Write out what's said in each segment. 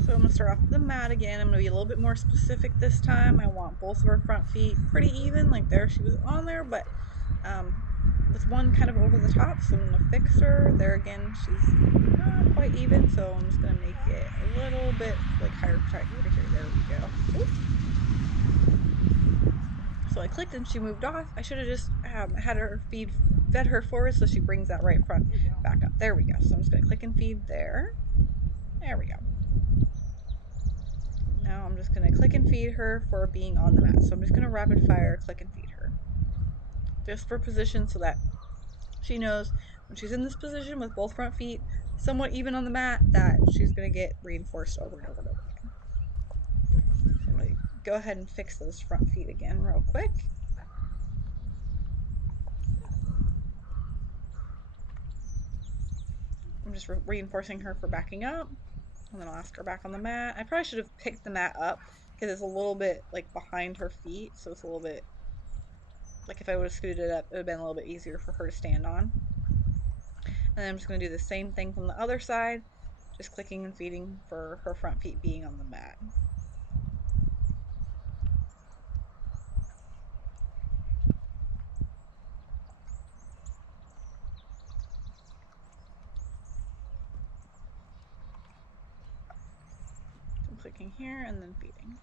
So I'm going to start off with the mat again. I'm going to be a little bit more specific this time. I want both of her front feet pretty even, like there she was on there, but um, with one kind of over the top, so I'm going to fix her. There again, she's not quite even, so I'm just going to make it a little bit like higher right here. There we go. Ooh. So I clicked and she moved off. I should have just had her fed her forward so she brings that right front back up. There we go. So I'm just going to click and feed there. There we go. Now I'm just going to click and feed her for being on the mat. So I'm just going to rapid fire click and feed her. Just for position so that she knows when she's in this position with both front feet somewhat even on the mat that she's going to get reinforced over and over and over again. So I'm going to go ahead and fix those front feet again real quick. I'm just reinforcing her for backing up. And then I'll ask her back on the mat. I probably should have picked the mat up because it's a little bit like behind her feet. So it's a little bit like if I would have scooted it up, it would have been a little bit easier for her to stand on. And then I'm just going to do the same thing from the other side, just clicking and feeding for her front feet being on the mat. So I'm clicking here and then feeding.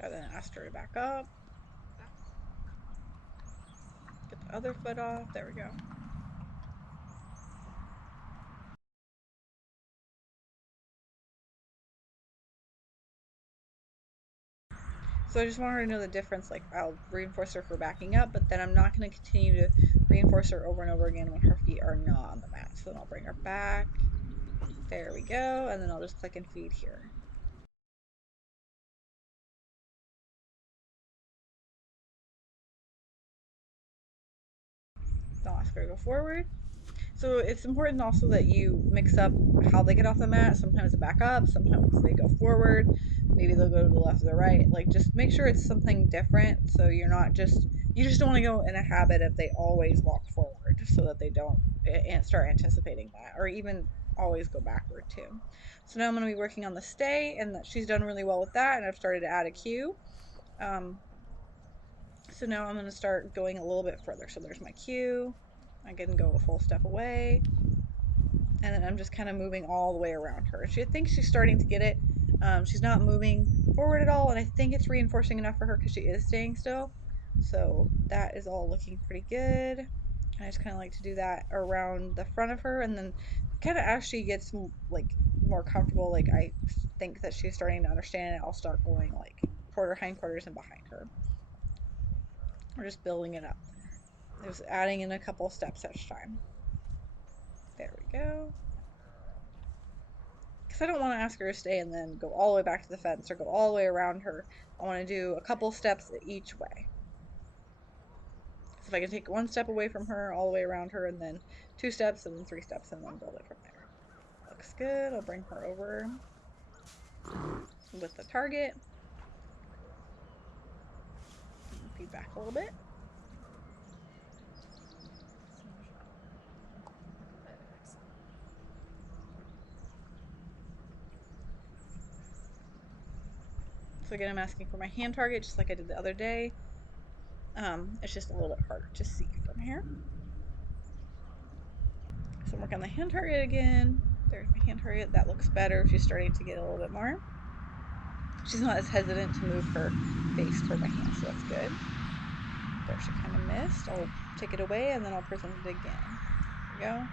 And then ask her to back up. Get the other foot off. There we go. So I just want her to know the difference. Like I'll reinforce her for backing up, but then I'm not going to continue to reinforce her over and over again when her feet are not on the mat. So then I'll bring her back. There we go. And then I'll just click and feed here. I'll ask her to go forward. So it's important also that you mix up how they get off the mat. Sometimes they back up, sometimes they go forward, maybe they'll go to the left or the right. Like just make sure it's something different so you're not just you just don't want to go in a habit of they always walk forward so that they don't start anticipating that or even always go backward too. So now I'm going to be working on the stay and she's done really well with that and I've started to add a cue. So now I'm going to start going a little bit further. So there's my cue. I can go a full step away. And then I'm just kind of moving all the way around her. She thinks she's starting to get it. She's not moving forward at all, and I think it's reinforcing enough for her because she is staying still. So that is all looking pretty good. I just kind of like to do that around the front of her, and then kind of as she gets like more comfortable, like I think that she's starting to understand it, I'll start going like quarter hindquarters and behind her. We're just building it up. Just adding in a couple steps each time. There we go. Because I don't want to ask her to stay and then go all the way back to the fence or go all the way around her. I want to do a couple steps each way. So if I can take one step away from her, all the way around her, and then 2 steps, and then 3 steps, and then build it from there. Looks good. I'll bring her over with the target. Feed back a little bit. So again, I'm asking for my hand target, just like I did the other day. It's just a little bit harder to see from here. So I'm working on the hand target again. There's my hand target. That looks better. She's starting to get a little bit more. She's not as hesitant to move her face toward my hand, so that's good. There, she kind of missed. I'll take it away and then I'll present it again. There we go.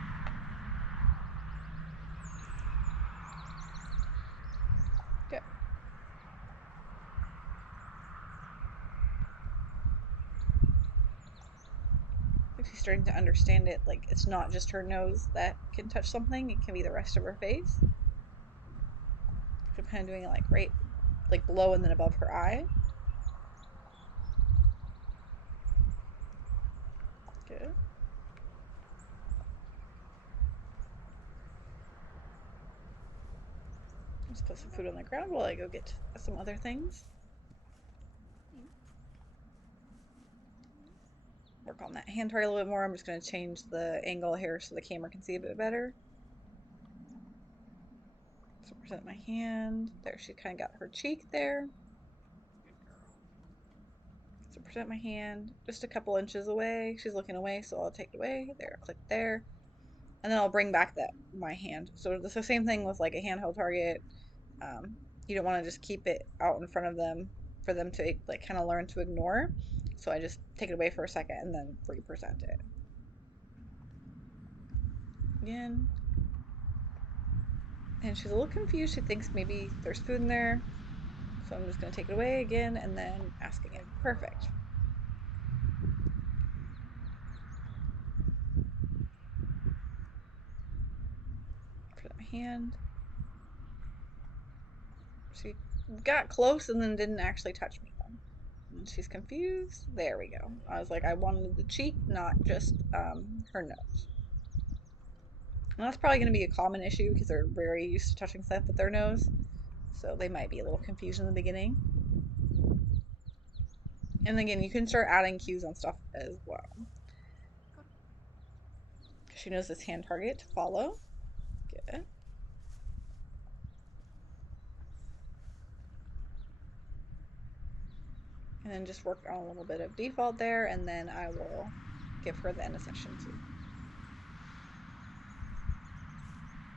Good. If she's starting to understand it, like it's not just her nose that can touch something, it can be the rest of her face. I'm kind of doing it like right, like below and then above her eye. Good. Just put some food on the ground while I go get some other things. Work on that hand target a little bit more. I'm just going to change the angle here so the camera can see a bit better. So present my hand. There, she kind of got her cheek there. So present my hand just a couple inches away. She's looking away, so I'll take it away. There, click there. And then I'll bring back my hand. So it's the same thing with like a handheld target. You don't want to just keep it out in front of them for them to like kind of learn to ignore. So I just take it away for a second and then represent it. Again. And she's a little confused. She thinks maybe there's food in there. So I'm just going to take it away again and then ask again. Perfect. Put my hand. She got close and then didn't actually touch me though. And she's confused. There we go. I was like, I wanted the cheek, not just her nose. And that's probably going to be a common issue because they're very used to touching stuff with their nose. So they might be a little confused in the beginning. And again, you can start adding cues on stuff as well. She knows this hand target to follow. Good. And then just work on a little bit of default there, and then I will give her the end of session 2.